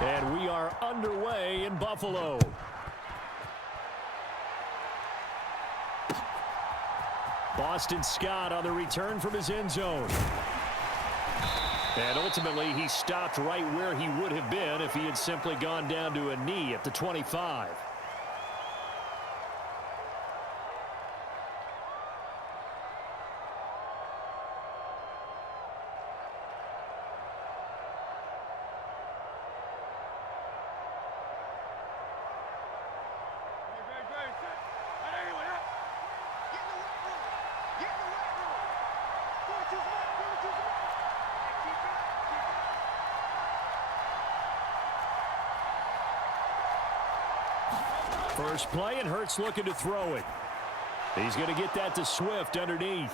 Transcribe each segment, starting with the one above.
And we are underway in Buffalo. Boston Scott on the return from his end zone. And ultimately, he stopped right where he would have been if he had simply gone down to a knee at the 25. First play, and Hurts looking to throw it. He's going to get that to Swift underneath.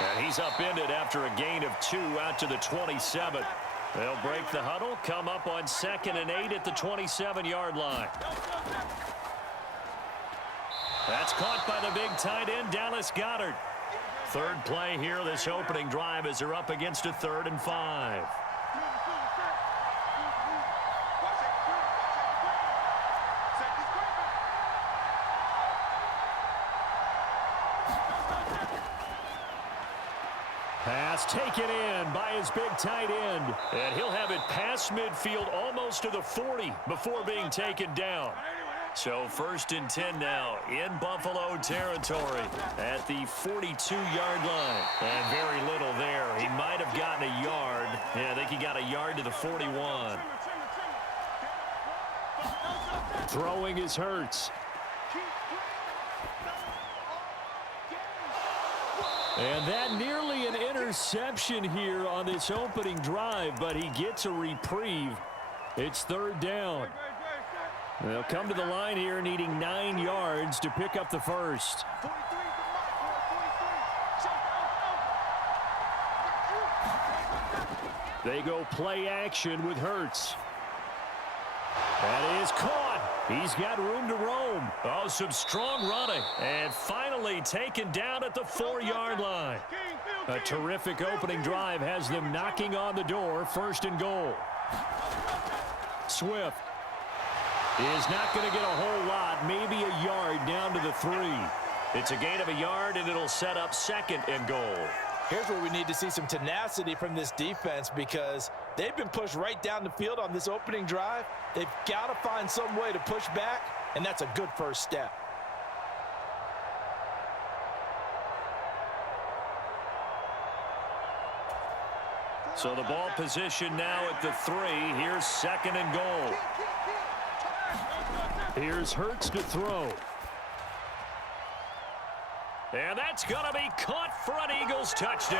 And he's upended after a gain of 2 out to the 27. They'll break the huddle, come up on 2nd and 8 at the 27-yard line. That's caught by the big tight end, Dallas Goedert. Third play here, this opening drive, as they're up against a 3rd and 5. Pass taken in by his big tight end. And he'll have it past midfield almost to the 40 before being taken down. So 1st and 10 now in Buffalo territory at the 42-yard line. And very little there. He might have gotten a yard. Yeah, I think he got a yard to the 41. Throwing is Hurts. And that nearly an interception here on this opening drive, but he gets a reprieve. It's 3rd down. They'll come to the line here needing 9 yards to pick up the first. They go play action with Hurts. That is caught. He's got room to roam. Oh, some strong running. And finally taken down at the 4-yard line. A terrific opening drive has them knocking on the door. 1st and goal. Swift is not going to get a whole lot. Maybe a yard down to the 3. It's a gain of a yard, and it'll set up 2nd and goal. Here's where we need to see some tenacity from this defense, because they've been pushed right down the field on this opening drive. They've got to find some way to push back, and that's a good first step. So the ball position now at the 3. Here's 2nd and goal. Here's Hurts to throw. And that's going to be caught for an Eagles touchdown.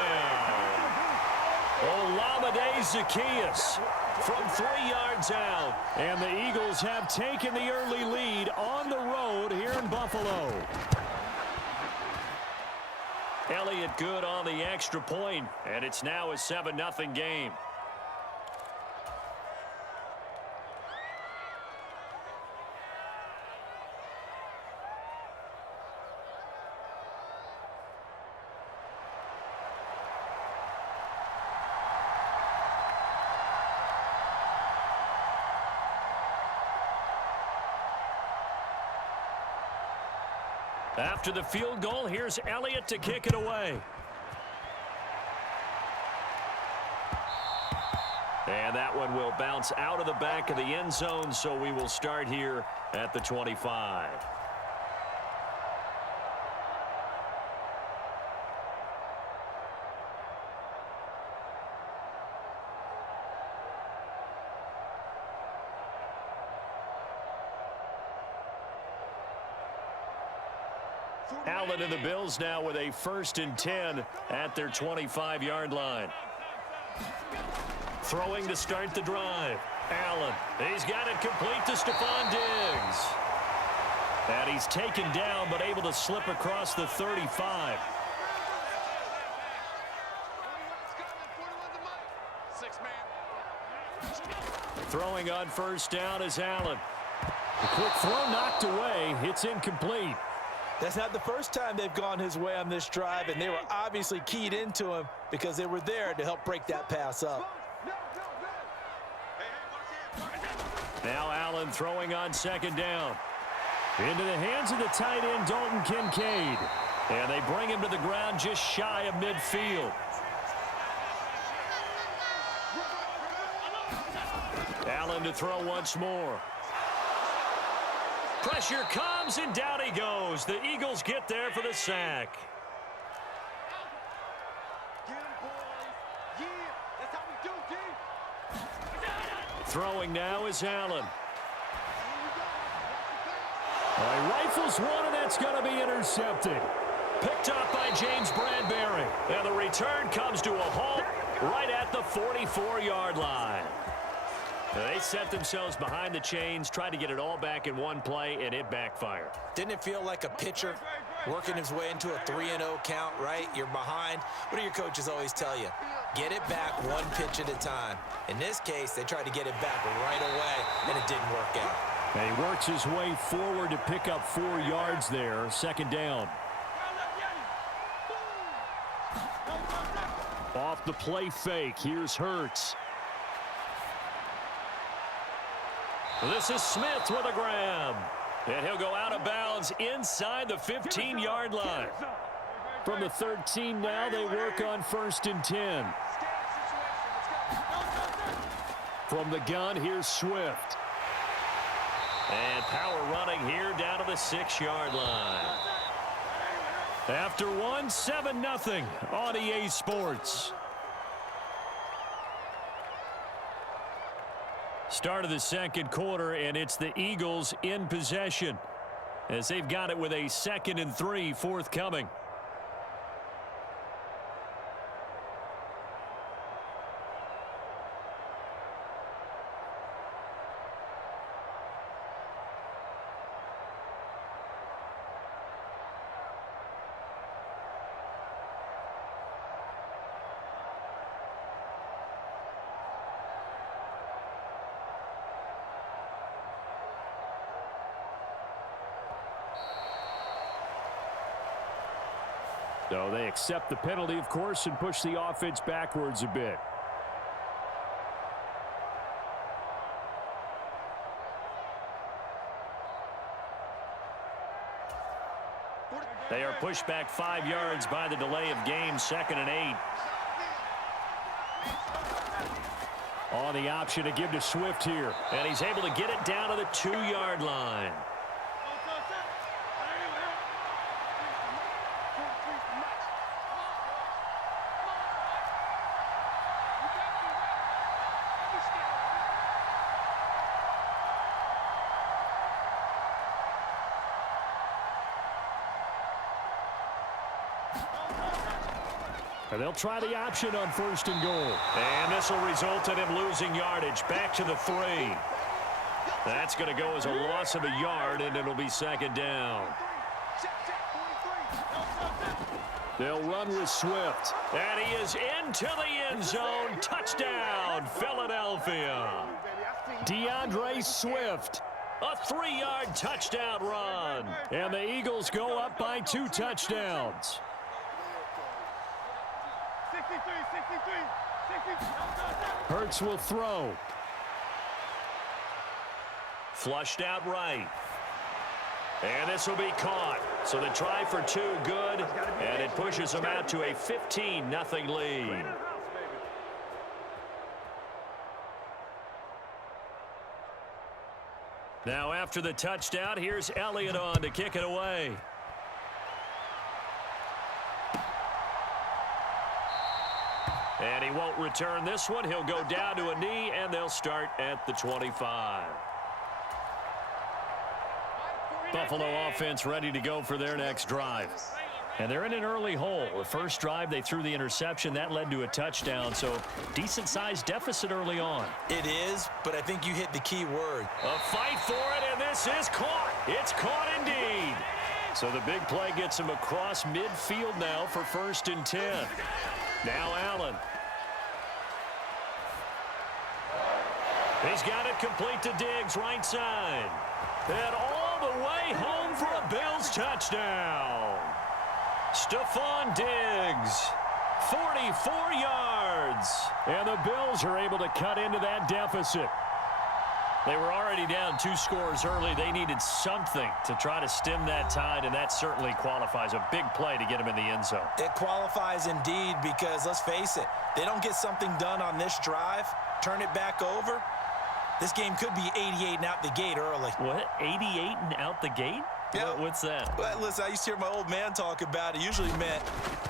Olamide Zaccheaus from 3 yards out. And the Eagles have taken the early lead on the road here in Buffalo. Elliott good on the extra point, and it's now a 7-0 game. After the field goal, here's Elliott to kick it away. And that one will bounce out of the back of the end zone, so we will start here at the 25. Allen and the Bills now with a 1st and 10 at their 25-yard line. Throwing to start the drive. Allen, he's got it complete to Stephon Diggs. And he's taken down but able to slip across the 35. Throwing on 1st down is Allen. The quick throw knocked away. It's incomplete. That's not the first time they've gone his way on this drive, and they were obviously keyed into him because they were there to help break that pass up. Now Allen throwing on second down. Into the hands of the tight end, Dalton Kincaid. And they bring him to the ground just shy of midfield. Allen to throw once more. Pressure comes, and down he goes. The Eagles get there for the sack. Throwing now is Allen. He rifles one, and that's going to be intercepted. Picked up by James Bradbury. And the return comes to a halt right at the 44-yard line. They set themselves behind the chains, tried to get it all back in one play, and it backfired. Didn't it feel like a pitcher working his way into a 3-0 count, right? You're behind. What do your coaches always tell you? Get it back one pitch at a time. In this case, they tried to get it back right away, and it didn't work out. And he works his way forward to pick up 4 yards there. Second down. Off the play fake. Here's Hurts. This is Smith with a grab. And he'll go out of bounds inside the 15-yard line. From the 13 now, they work on 1st and 10. From the gun, here's Swift. And power running here down to the 6-yard line. After one, 7-0 on EA Sports. Start of the second quarter, and it's the Eagles in possession as they've got it with a 2nd and 3 forthcoming. So they accept the penalty, of course, and push the offense backwards a bit. They are pushed back 5 yards by the delay of game, 2nd and 8. On the option to give to Swift here. And he's able to get it down to the 2-yard line. And they'll try the option on 1st and goal. And this will result in him losing yardage. Back to the 3. That's going to go as a loss of a yard, and it'll be 2nd down. They'll run with Swift. And he is into the end zone. Touchdown, Philadelphia. DeAndre Swift. A 3-yard touchdown run. And the Eagles go up by 2 touchdowns. Hurts will throw. Flushed out right. And this will be caught. So the try for 2 good, and it pushes them out to a 15-0 lead. Now after the touchdown, here's Elliott on to kick it away. And he won't return this one. He'll go down to a knee, and they'll start at the 25. Buffalo offense ready to go for their next drive. And they're in an early hole. The first drive, they threw the interception. That led to a touchdown, so decent-sized deficit early on. It is, but I think you hit the key word. A fight for it, and this is caught. It's caught indeed. So the big play gets him across midfield now for 1st and 10. Now Allen. He's got it complete to Diggs, right side. And all the way home for a Bills touchdown. Stephon Diggs, 44 yards. And the Bills are able to cut into that deficit. They were already down 2 scores early. They needed something to try to stem that tide, and that certainly qualifies. A big play to get them in the end zone. It qualifies indeed because, let's face it, they don't get something done on this drive, turn it back over, this game could be 88 and out the gate early. What? 88 and out the gate? Yeah. What's that? Well, listen, I used to hear my old man talk about it. Usually meant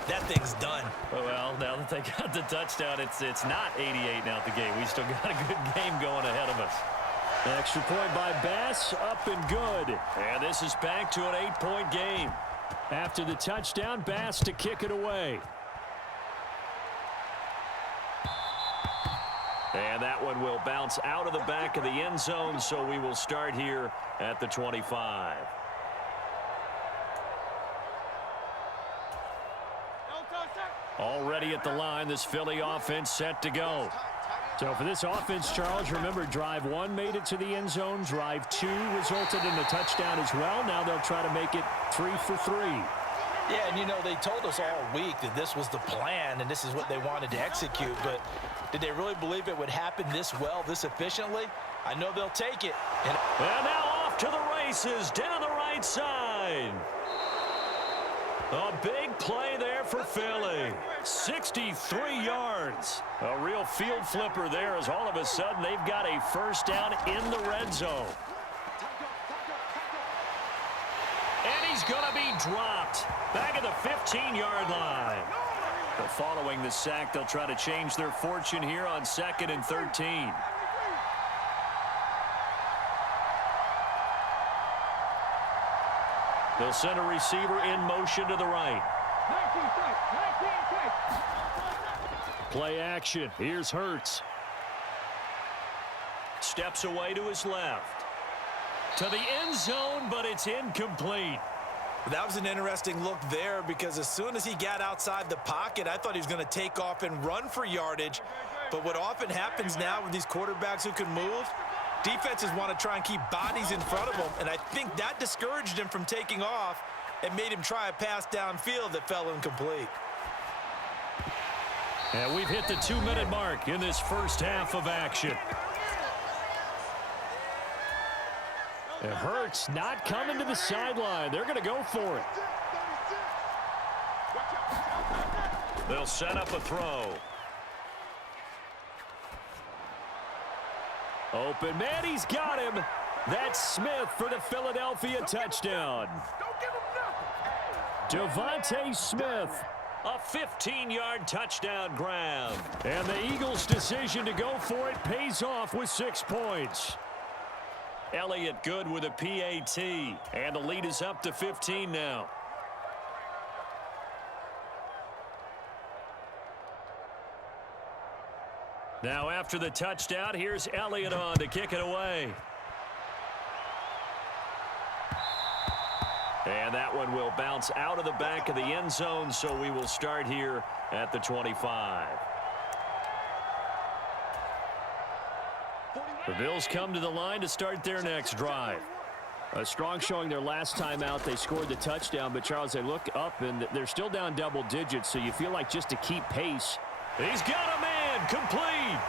that thing's done. Well, now that they got the touchdown, it's not 88 and out the gate. We still got a good game going ahead of us. Extra point by Bass, up and good. And this is back to an 8-point game. After the touchdown, Bass to kick it away. And that one will bounce out of the back of the end zone, so we will start here at the 25. Already at the line, this Philly offense set to go. So for this offense, Charles, remember, drive 1 made it to the end zone. Drive 2 resulted in a touchdown as well. Now they'll try to make it 3 for 3. Yeah, and, you know, they told us all week that this was the plan and this is what they wanted to execute. But did they really believe it would happen this well, this efficiently? I know they'll take it. And now off to the races down the right side. A big play there for Philly. 63 yards. A real field flipper there as all of a sudden they've got a first down in the red zone. And he's going to be dropped back at the 15-yard line. But following the sack, they'll try to change their fortune here on 2nd and 13. They'll send a receiver in motion to the right. Play action. Here's Hurts. Steps away to his left. To the end zone, but it's incomplete. That was an interesting look there because as soon as he got outside the pocket, I thought he was going to take off and run for yardage. But what often happens now with these quarterbacks who can move, defenses want to try and keep bodies in front of them, and I think that discouraged him from taking off and made him try a pass downfield that fell incomplete. And we've hit the 2-minute mark in this first half of action. It hurts not coming to the sideline. They're going to go for it. They'll set up a throw. Open man, he's got him. That's Smith for the Philadelphia touchdown. Devontae Smith, a 15-yard touchdown grab. And the Eagles' decision to go for it pays off with 6 points. Elliott good with a PAT, and the lead is up to 15 now. Now after the touchdown, here's Elliott on to kick it away. And that one will bounce out of the back of the end zone, so we will start here at the 25. The Bills come to the line to start their next drive. A strong showing their last time out. They scored the touchdown, but Charles, they look up and they're still down double digits, so you feel like just to keep pace. He's got a man, complete.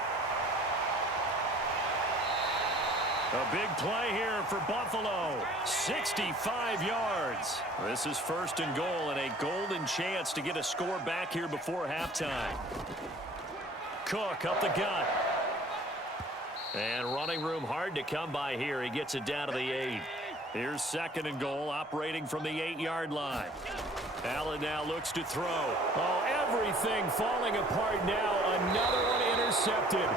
A big play here for Buffalo. 65 yards. This is 1st and goal and a golden chance to get a score back here before halftime. Cook up the gut. And running room hard to come by here. He gets it down to the 8. Here's 2nd and goal, operating from the 8-yard line. Allen now looks to throw. Oh, everything falling apart now. Another one intercepted.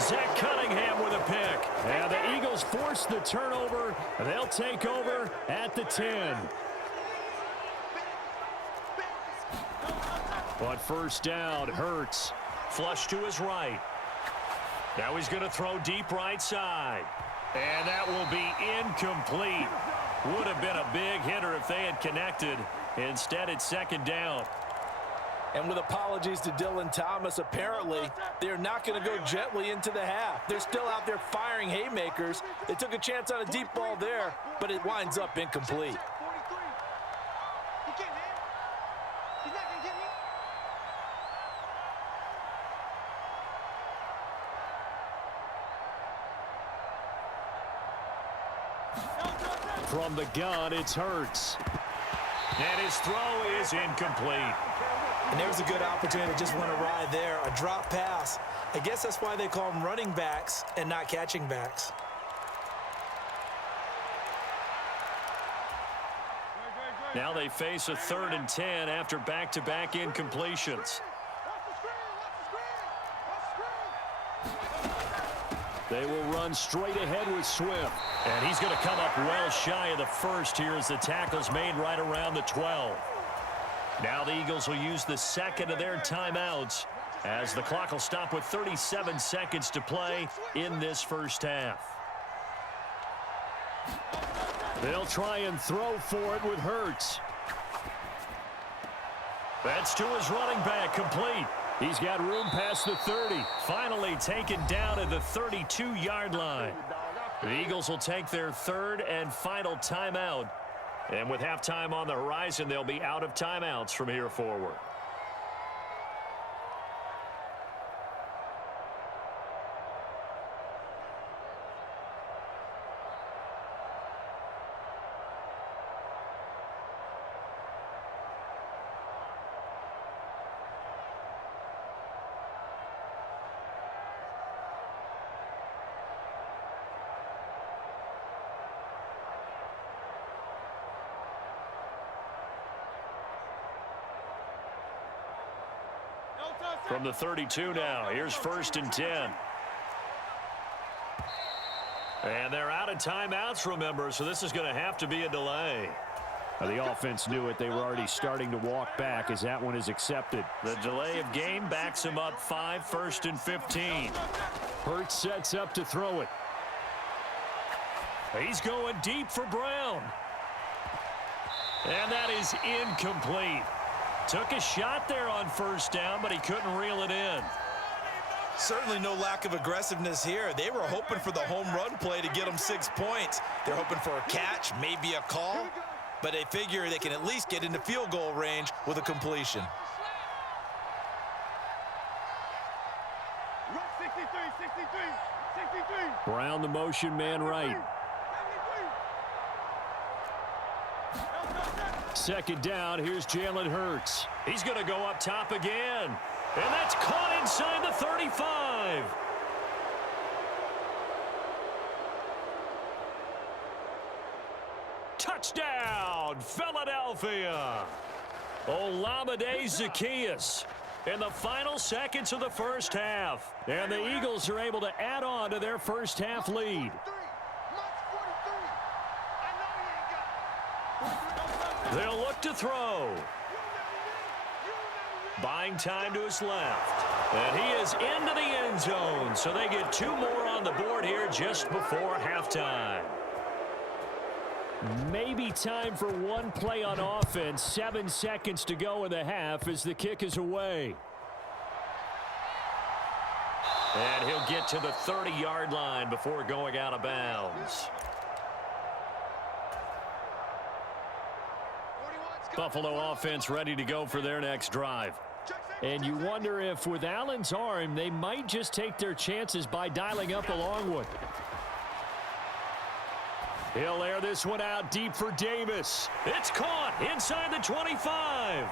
Zach Cunningham with a pick. And the Eagles force the turnover. They'll take over at the 10. But first down, Hurts. Flush to his right. Now he's going to throw deep right side. And that will be incomplete. Would have been a big hitter if they had connected. Instead, it's 2nd down. And with apologies to Dylan Thomas, apparently they're not going to go gently into the half. They're still out there firing haymakers. They took a chance on a deep ball there, but it winds up incomplete. From the gun, it's Hurts. And his throw is incomplete. And there's a good opportunity to just want to ride there. A drop pass. I guess that's why they call them running backs and not catching backs. Now they face a 3rd and 10 after back-to-back incompletions. They will run straight ahead with Swift. And he's going to come up well shy of the first here as the tackle's made right around the 12. Now the Eagles will use the second of their timeouts as the clock will stop with 37 seconds to play in this first half. They'll try and throw for it with Hurts. That's to his running back, complete. He's got room past the 30. Finally taken down at the 32-yard line. The Eagles will take their 3rd and final timeout. And with halftime on the horizon, they'll be out of timeouts from here forward. From the 32 now, here's 1st and 10. And they're out of timeouts, remember, so this is going to have to be a delay. The offense knew it. They were already starting to walk back as that one is accepted. The delay of game backs him up 5, 1st and 15. Hurts sets up to throw it. He's going deep for Brown. And that is incomplete. Took a shot there on 1st down, but he couldn't reel it in. Certainly no lack of aggressiveness here. They were hoping for the home run play to get them 6 points. They're hoping for a catch, maybe a call, but they figure they can at least get into field goal range with a completion. 63. Brown the motion man right. 2nd down, here's Jalen Hurts. He's going to go up top again. And that's caught inside the 35. Touchdown, Philadelphia. Olamide Zaccheaus in the final seconds of the first half. And the Eagles are able to add on to their first half lead. They'll look to throw. Buying time to his left. And he is into the end zone. So they get 2 more on the board here just before halftime. Maybe time for one play on offense. 7 seconds to go in the half as the kick is away. And he'll get to the 30-yard line before going out of bounds. Buffalo offense ready to go for their next drive. And you wonder if with Allen's arm, they might just take their chances by dialing up a long one. He'll air this one out deep for Davis. It's caught inside the 25.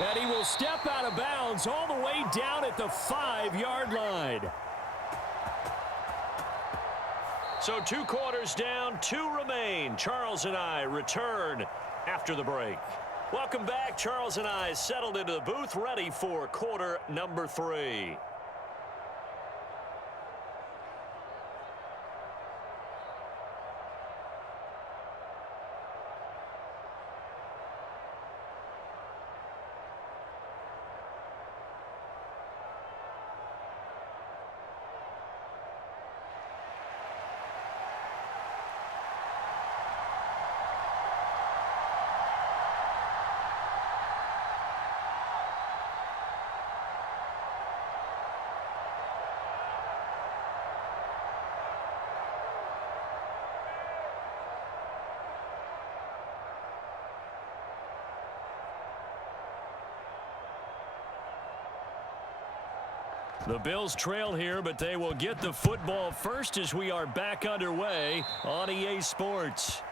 And he will step out of bounds all the way down at the 5-yard line. So 2 quarters down, 2 remain. Charles and I return after the break. Welcome back. Charles and I settled into the booth ready for quarter number 3. The Bills trail here, but they will get the football first as we are back underway on EA Sports.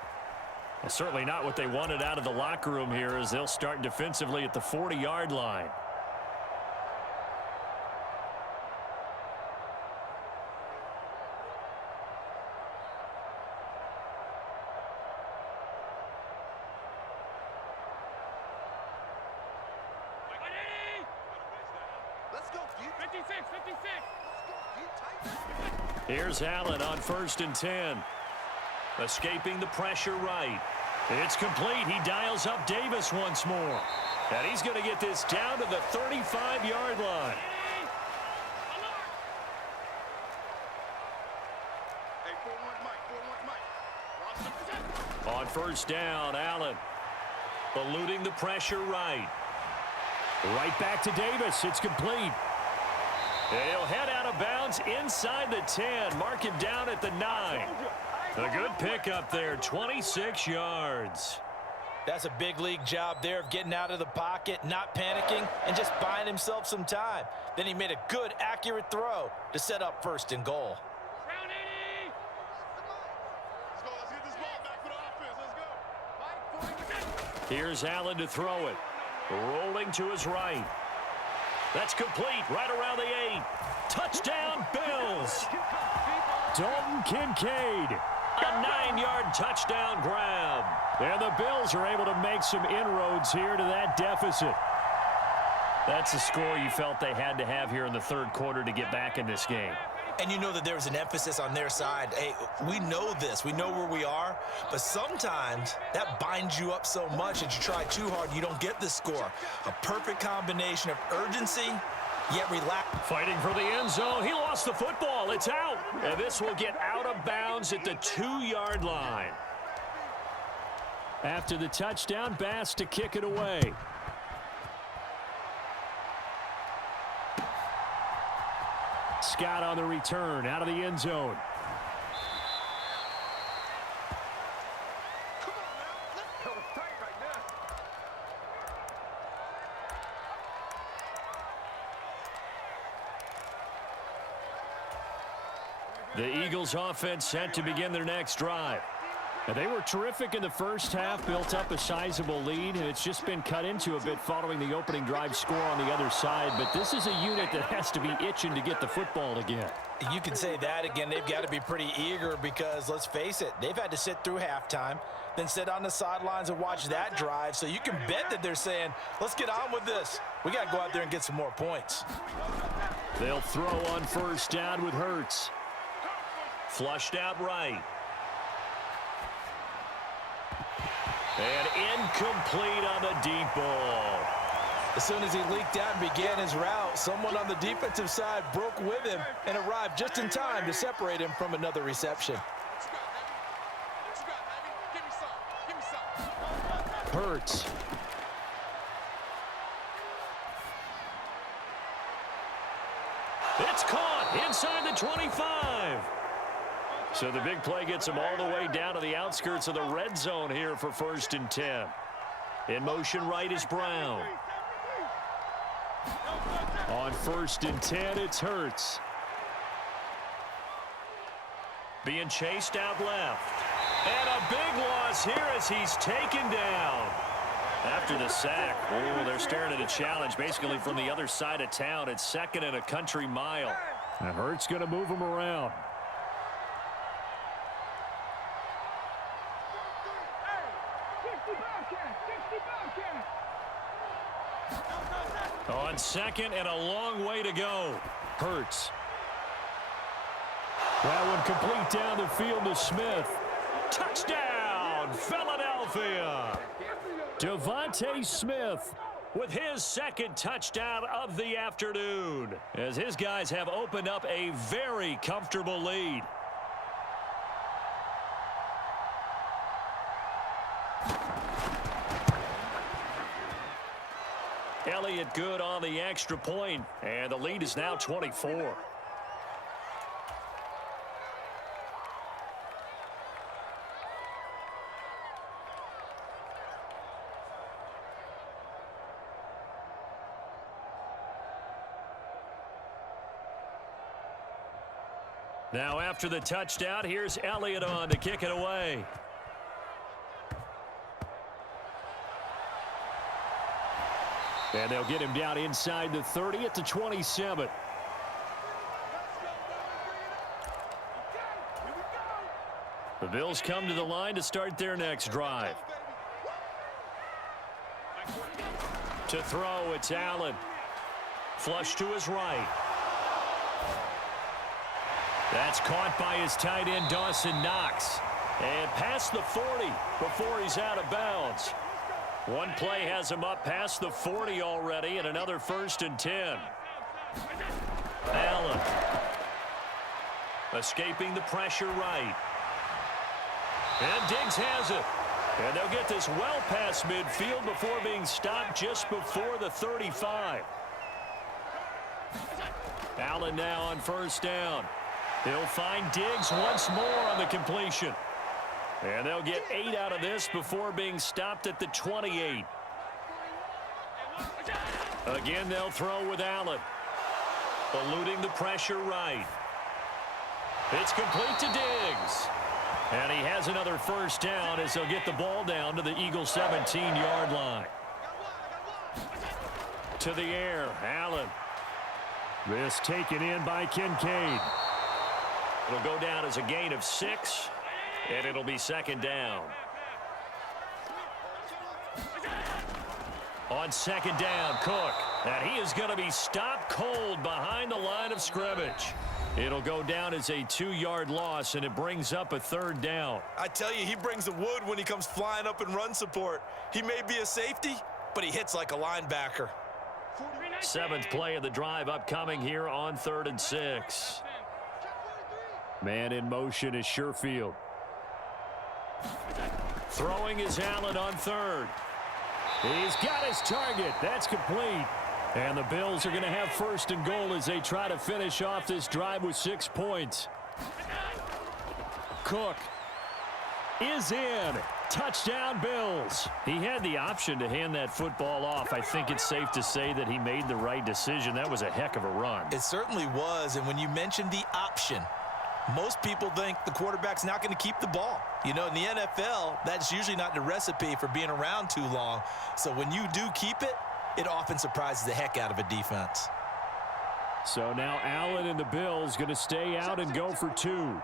And certainly not what they wanted out of the locker room here as they'll start defensively at the 40-yard line. Here's Allen on 1st and 10. Escaping the pressure right. It's complete. He dials up Davis once more. And he's going to get this down to the 35-yard line. On 1st down, Allen. Eluding the pressure right. Right back to Davis. It's complete. He'll head out of bounds inside the 10. Mark him down at the 9. A good pickup there, 26 yards. That's a big league job there of getting out of the pocket, not panicking, and just buying himself some time. Then he made a good, accurate throw to set up 1st and goal. Here's Allen to throw it. Rolling to his right. That's complete right around the 8. Touchdown, Bills. Dalton Kincaid. A 9-yard touchdown grab. And the Bills are able to make some inroads here to that deficit. That's a score you felt they had to have here in the 3rd quarter to get back in this game. And you know that there's an emphasis on their side. Hey, we know this. We know where we are. But sometimes that binds you up so much that you try too hard, you don't get the score. A perfect combination of urgency, yet relax. Fighting for the end zone. He lost the football. It's out. And this will get out of bounds at the 2-yard line. After the touchdown, Bass to kick it away. Scott on the return out of the end zone. The Eagles offense set to begin their next drive. And they were terrific in the first half, built up a sizable lead, and it's just been cut into a bit following the opening drive score on the other side. But this is a unit that has to be itching to get the football again. You can say that again. They've got to be pretty eager because, let's face it, they've had to sit through halftime, then sit on the sidelines and watch that drive. So you can bet that they're saying, let's get on with this. We got to go out there and get some more points. They'll throw on 1st down with Hurts. Flushed out right. And incomplete on the deep ball. As soon as he leaked out and began his route, someone on the defensive side broke with him and arrived just in time to separate him from another reception. Hurts. It's caught inside the 25. So the big play gets him all the way down to the outskirts of the red zone here for 1st and 10. In motion right is Brown. On 1st and 10, it's Hurts. Being chased out left. And a big loss here as he's taken down. After the sack, they're staring at a challenge basically from the other side of town. It's 2nd and a country mile. And Hurts going to move him around. On 2nd and a long way to go. Hurts. That one complete down the field to Smith. Touchdown, Philadelphia. Devontae Smith with his 2nd touchdown of the afternoon, as his guys have opened up a very comfortable lead. Elliott good on the extra point, and the lead is now 24. Now after the touchdown, here's Elliott on to kick it away. And they'll get him down inside the 30 at the 27. The Bills come to the line to start their next drive. To throw, it's Allen. Flush to his right. That's caught by his tight end, Dawson Knox. And past the 40 before he's out of bounds. One play has him up past the 40 already, and another 1st and 10. Allen. Escaping the pressure right. And Diggs has it. And they'll get this well past midfield before being stopped just before the 35. Allen now on 1st down. He'll find Diggs once more on the completion. And they'll get 8 out of this before being stopped at the 28. Again, they'll throw with Allen. Eluding the pressure right. It's complete to Diggs. And he has another 1st down as they'll get the ball down to the Eagles' 17-yard line. To the air, Allen. This taken in by Kincaid. It'll go down as a gain of 6, and it'll be 2nd down. On 2nd down, Cook. And he is going to be stopped cold behind the line of scrimmage. It'll go down as a 2-yard loss, and it brings up a 3rd down. I tell you, he brings the wood when he comes flying up in run support. He may be a safety, but he hits like a linebacker. 7th play of the drive upcoming here on 3rd and 6. Man in motion is Sherfield. Throwing is Allen on 3rd. He's got his target. That's complete. And the Bills are going to have 1st and goal as they try to finish off this drive with 6 points. Cook is in. Touchdown, Bills. He had the option to hand that football off. I think it's safe to say that he made the right decision. That was a heck of a run. It certainly was, and when you mentioned the option, most people think the quarterback's not going to keep the ball. You know, in the NFL, that's usually not the recipe for being around too long. So when you do keep it, it often surprises the heck out of a defense. So now Allen and the Bills going to stay out and go for 2.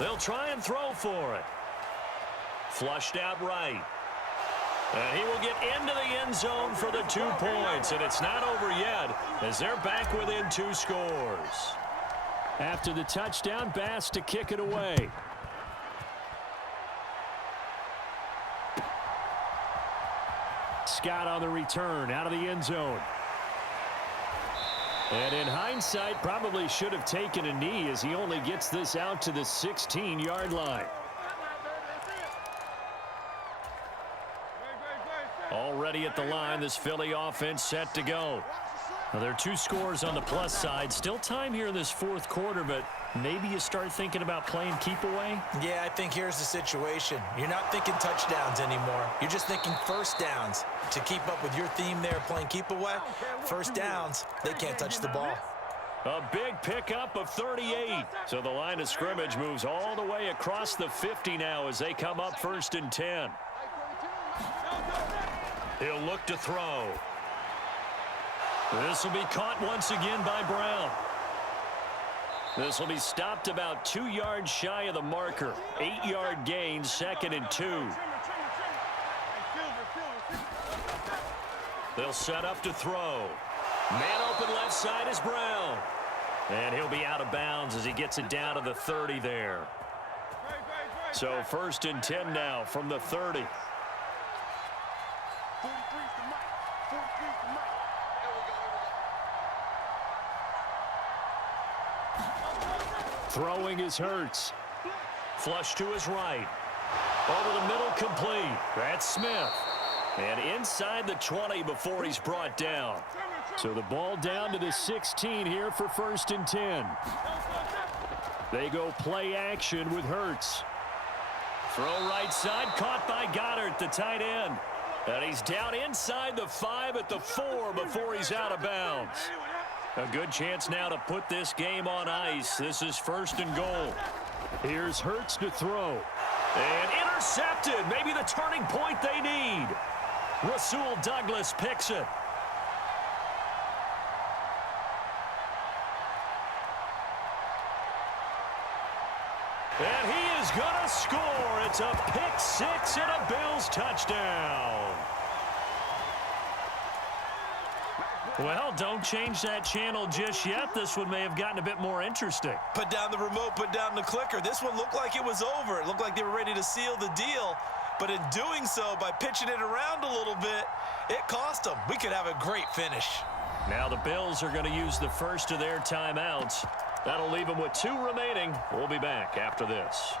They'll try and throw for it. Flushed out right. And he will get into the end zone for the 2 points. And it's not over yet as they're back within 2 scores. After the touchdown, Bass to kick it away. Scott on the return out of the end zone. And in hindsight, probably should have taken a knee as he only gets this out to the 16-yard line. Already at the line, this Philly offense set to go. Now, there are 2 scores on the plus side. Still time here in this 4th quarter, but maybe you start thinking about playing keep away? Yeah, I think here's the situation. You're not thinking touchdowns anymore. You're just thinking 1st downs. To keep up with your theme there, playing keep away, 1st downs, they can't touch the ball. A big pickup of 38. So the line of scrimmage moves all the way across the 50 now as they come up 1st and 10. He'll look to throw. This will be caught once again by Brown. This will be stopped about 2 yards shy of the marker. 8-yard gain, 2nd and 2. They'll set up to throw. Man open left side is Brown. And he'll be out of bounds as he gets it down to the 30 there. So 1st and 10 now from the 30. Throwing is Hurts. Flush to his right. Over the middle, complete. That's Smith. And inside the 20 before he's brought down. So the ball down to the 16 here for 1st and 10. They go play action with Hurts. Throw right side, caught by Goddard, the tight end. And he's down inside the 5 at the 4 before he's out of bounds. A good chance now to put this game on ice. This is 1st and goal. Here's Hurts to throw. And intercepted. Maybe the turning point they need. Rasul Douglas picks it. And he is going to score. It's a pick six and a Bills touchdown. Well, don't change that channel just yet. This one may have gotten a bit more interesting. Put down the remote, put down the clicker. This one looked like it was over. It looked like they were ready to seal the deal. But in doing so, by pitching it around a little bit, it cost them. We could have a great finish. Now the Bills are going to use the first of their timeouts. That'll leave them with 2 remaining. We'll be back after this.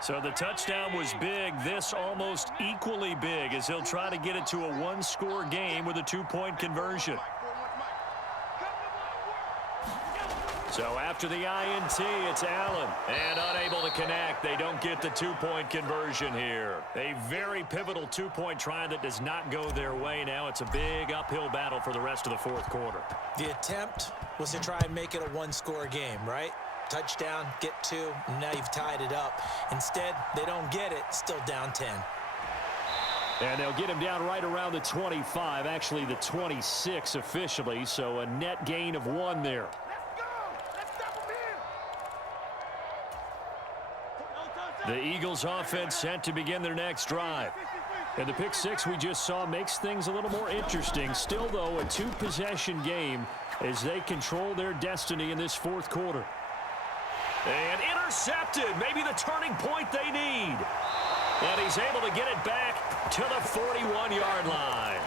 So the touchdown was big. This almost equally big as he'll try to get it to a 1-score game with a 2-point conversion. So after the INT, it's Allen. And unable to connect. They don't get the 2-point conversion here. A very pivotal 2-point try that does not go their way. Now it's a big uphill battle for the rest of the fourth quarter. The attempt was to try and make it a 1-score game, right? Touchdown, get 2, and now you've tied it up. Instead, they don't get it, still down 10. And they'll get him down right around the 25, actually the 26 officially, so a net gain of 1 there. The Eagles offense set to begin their next drive. And the pick six we just saw makes things a little more interesting. Still, though, a 2-possession game as they control their destiny in this fourth quarter. And intercepted. Maybe the turning point they need. And he's able to get it back to the 41-yard line.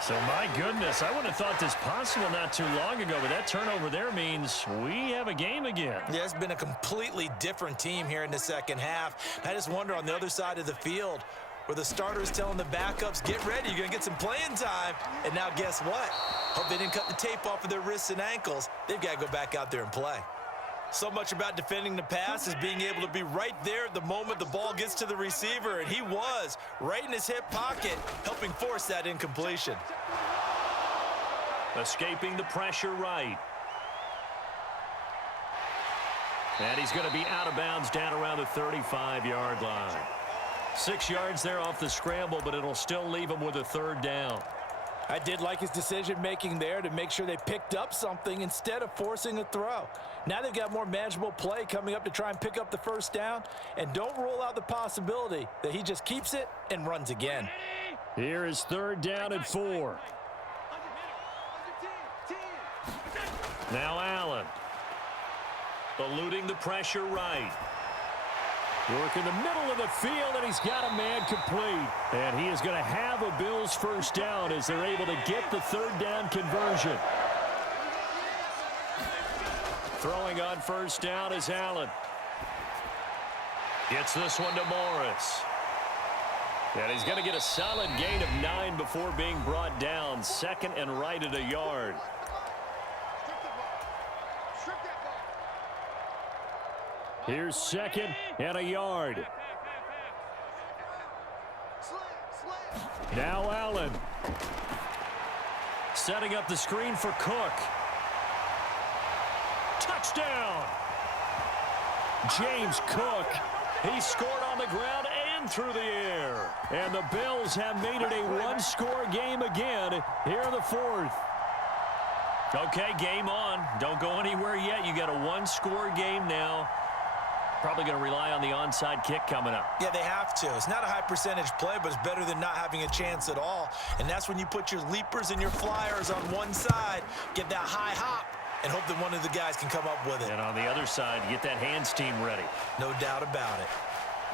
So, my goodness, I wouldn't have thought this possible not too long ago, but that turnover there means we have a game again. Yeah, it's been a completely different team here in the second half. I just wonder on the other side of the field where the starters telling the backups, get ready, you're going to get some playing time. And now guess what? Hope they didn't cut the tape off of their wrists and ankles. They've got to go back out there and play. So much about defending the pass is being able to be right there at the moment the ball gets to the receiver, and he was right in his hip pocket, helping force that incompletion. Escaping the pressure right. And he's going to be out of bounds down around the 35-yard line. 6 yards there off the scramble, but it'll still leave him with a 3rd down. I did like his decision-making there to make sure they picked up something instead of forcing a throw. Now they've got more manageable play coming up to try and pick up the 1st down, and don't rule out the possibility that he just keeps it and runs again. Here is 3rd down and 4. Now Allen. Eluding the pressure right. Work in the middle of the field, and he's got a man complete. And he is going to have a Bills 1st down as they're able to get the 3rd down conversion. Throwing on 1st down is Allen. Gets this one to Morris. And he's going to get a solid gain of 9 before being brought down. 2nd and right at a yard. Here's 2nd and a yard. Now Allen. Setting up the screen for Cook. Touchdown! James Cook. He scored on the ground and through the air. And the Bills have made it a 1-score game again here in the 4th. Okay, game on. Don't go anywhere yet. You got a 1-score game now. Probably going to rely on the onside kick coming up. Yeah, they have to. It's not a high percentage play, but it's better than not having a chance at all. And that's when you put your leapers and your flyers on one side, get that high hop, and hope that one of the guys can come up with it. And on the other side, get that hands team ready. No doubt about it.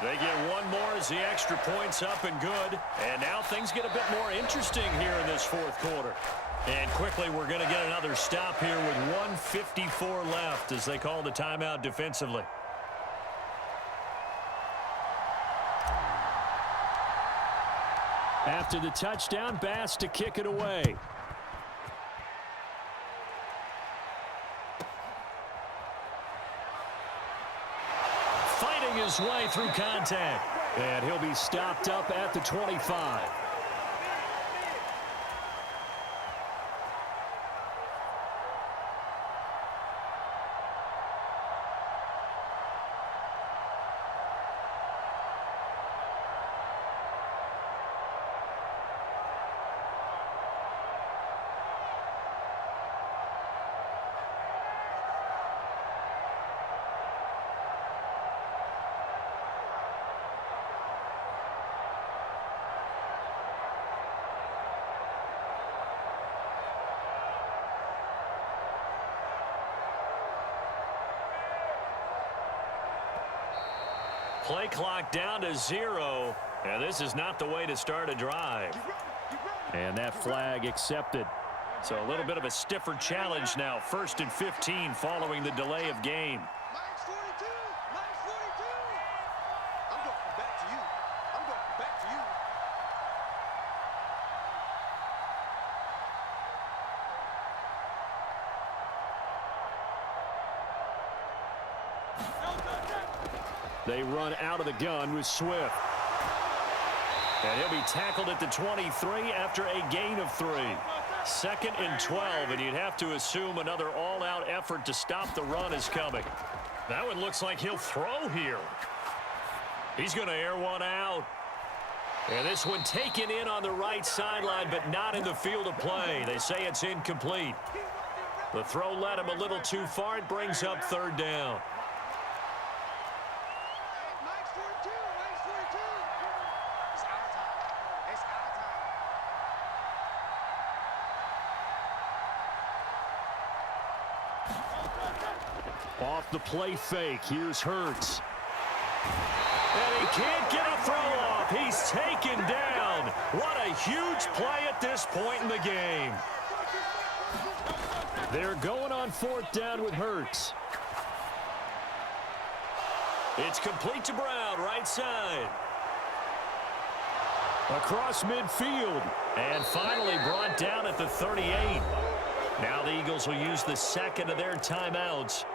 They get one more as the extra point's up and good. And now things get a bit more interesting here in this 4th quarter. And quickly, we're going to get another stop here with 1:54 left as they call the timeout defensively. After the touchdown, Bass to kick it away. Fighting his way through contact. And he'll be stopped up at the 25. Play clock down to 0, and this is not the way to start a drive. And that flag accepted. So a little bit of a stiffer challenge now. 1st and 15 following the delay of game. They run out of the gun with Swift. And he'll be tackled at the 23 after a gain of 3. 2nd and 12, and you'd have to assume another all-out effort to stop the run is coming. That one looks like he'll throw here. He's going to air one out. And this one taken in on the right sideline, but not in the field of play. They say it's incomplete. The throw led him a little too far. It brings up 3rd down. Off the play fake, here's Hurts. And he can't get a throw off. He's taken down. What a huge play at this point in the game. They're going on 4th down with Hurts. It's complete to Brown, right side. Across midfield. And finally brought down at the 38. Now the Eagles will use the 2nd of their timeouts.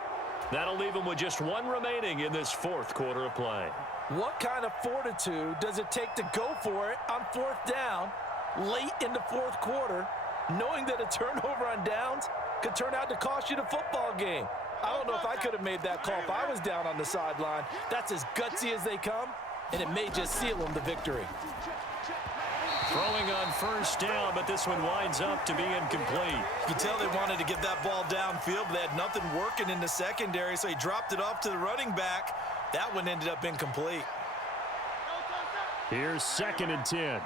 That'll leave them with just 1 remaining in this 4th quarter of play. What kind of fortitude does it take to go for it on 4th down late in the 4th quarter, knowing that a turnover on downs could turn out to cost you the football game? I don't know if I could have made that call if I was down on the sideline. That's as gutsy as they come, and it may just seal them the victory. Throwing on 1st down, but this one winds up to be incomplete. You can tell they wanted to get that ball downfield, but they had nothing working in the secondary, so he dropped it off to the running back. That one ended up incomplete. Here's 2nd and 10.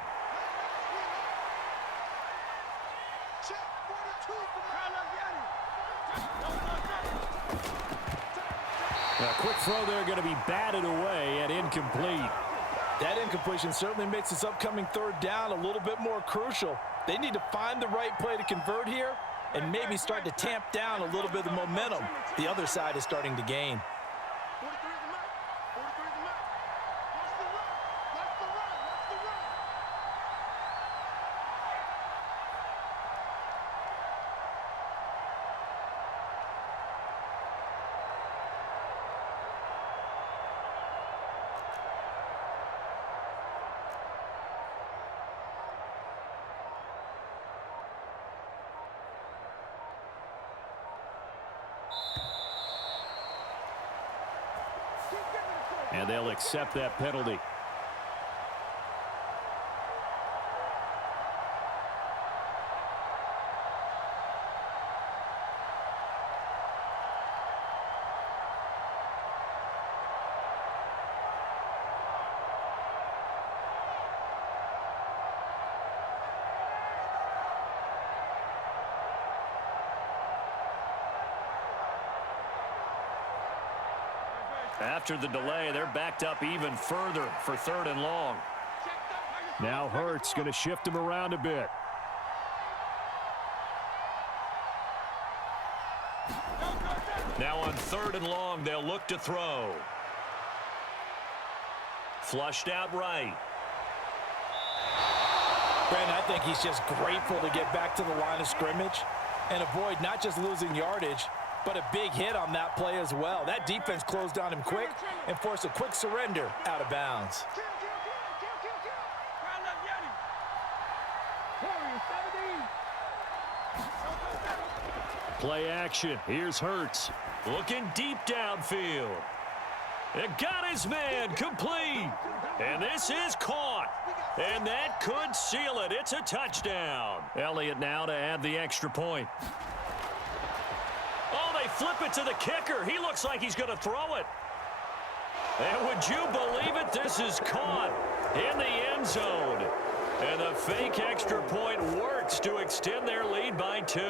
A quick throw there going to be batted away and incomplete. That incompletion certainly makes this upcoming 3rd down a little bit more crucial. They need to find the right play to convert here and maybe start to tamp down a little bit of the momentum the other side is starting to gain. And they'll accept that penalty. After the delay, they're backed up even further for 3rd and long. Now Hurts going to shift him around a bit. Now on 3rd and long, they'll look to throw. Flushed out right. Brandon, I think he's just grateful to get back to the line of scrimmage and avoid not just losing yardage, but a big hit on that play as well. That defense closed on him quick and forced a quick surrender out of bounds. Play action. Here's Hurts. Looking deep downfield. It got his man complete. And this is caught. And that could seal it. It's a touchdown. Elliott now to add the extra point. Oh, they flip it to the kicker. He looks like he's going to throw it. And would you believe it? This is caught in the end zone. And the fake extra point works to extend their lead by 2.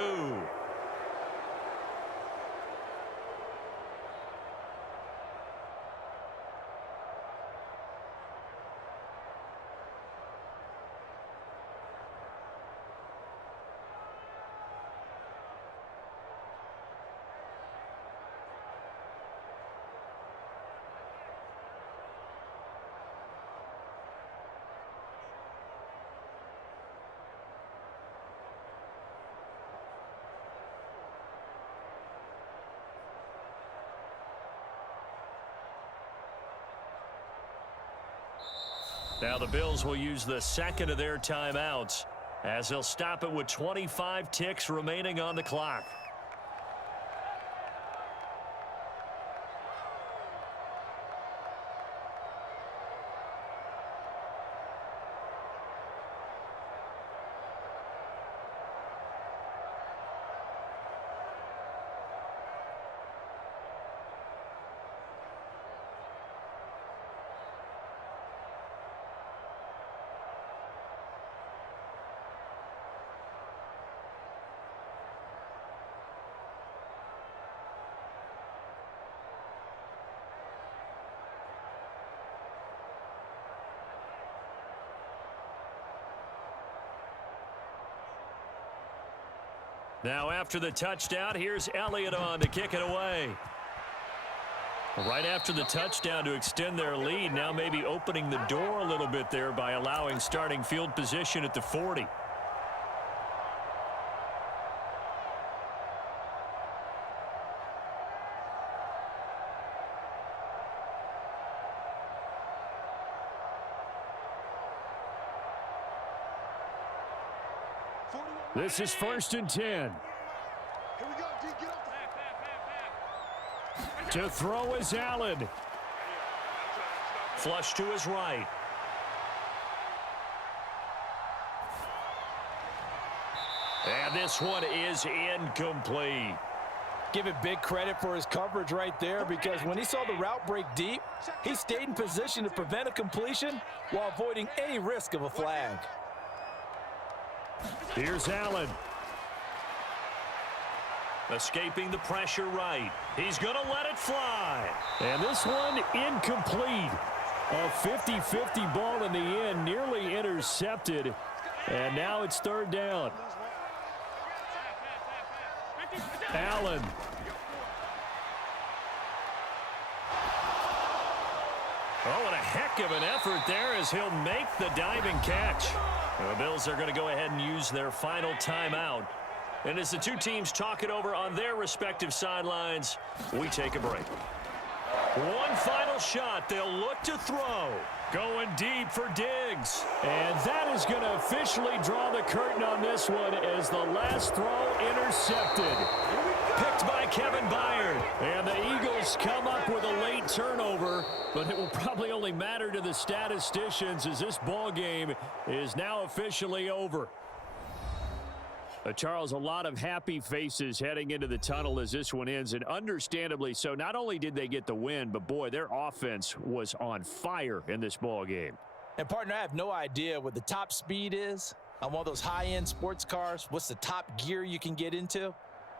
Now the Bills will use the second of their timeouts as they'll stop it with 25 ticks remaining on the clock. Now after the touchdown, here's Elliott on to kick it away. Right after the touchdown to extend their lead, now maybe opening the door a little bit there by allowing starting field position at the 40. This is 1st and 10. Here we go, D. Get up. To throw is Allen. Flush to his right. And this one is incomplete. Give it big credit for his coverage right there, because when he saw the route break deep, he stayed in position to prevent a completion while avoiding any risk of a flag. Here's Allen. Escaping the pressure right. He's going to let it fly. And this one incomplete. A 50-50 ball in the end, nearly intercepted. And now it's 3rd down. Allen. Oh, and a heck of an effort there as he'll make the diving catch. The Bills are going to go ahead and use their final timeout. And as the two teams talk it over on their respective sidelines, we take a break. One final shot. They'll look to throw. Going deep for Diggs. And that is going to officially draw the curtain on this one as the last throw intercepted. Picked by Kevin Byard. And the Eagles come up with a late turnover, but it will probably only matter to the statisticians as this ball game is now officially over. Charles, a lot of happy faces heading into the tunnel as this one ends, and understandably so. Not only did they get the win, but boy, their offense was on fire in this ball game. And partner, I have no idea what the top speed is on one of those high-end sports cars. What's the top gear you can get into?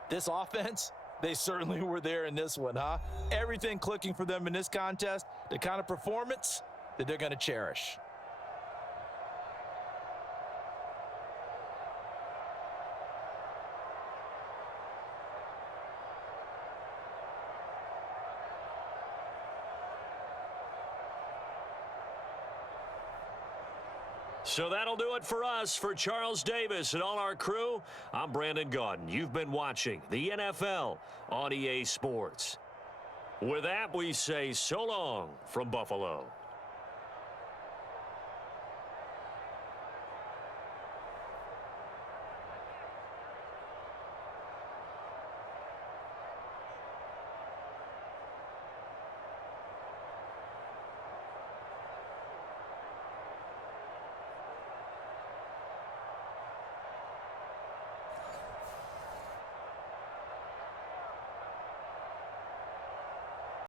This offense, they certainly were there in this one, huh? Everything clicking for them in this contest, the kind of performance that they're going to cherish. So that'll do it for us. For Charles Davis and all our crew, I'm Brandon Gaudin. You've been watching the NFL on EA Sports. With that, we say so long from Buffalo.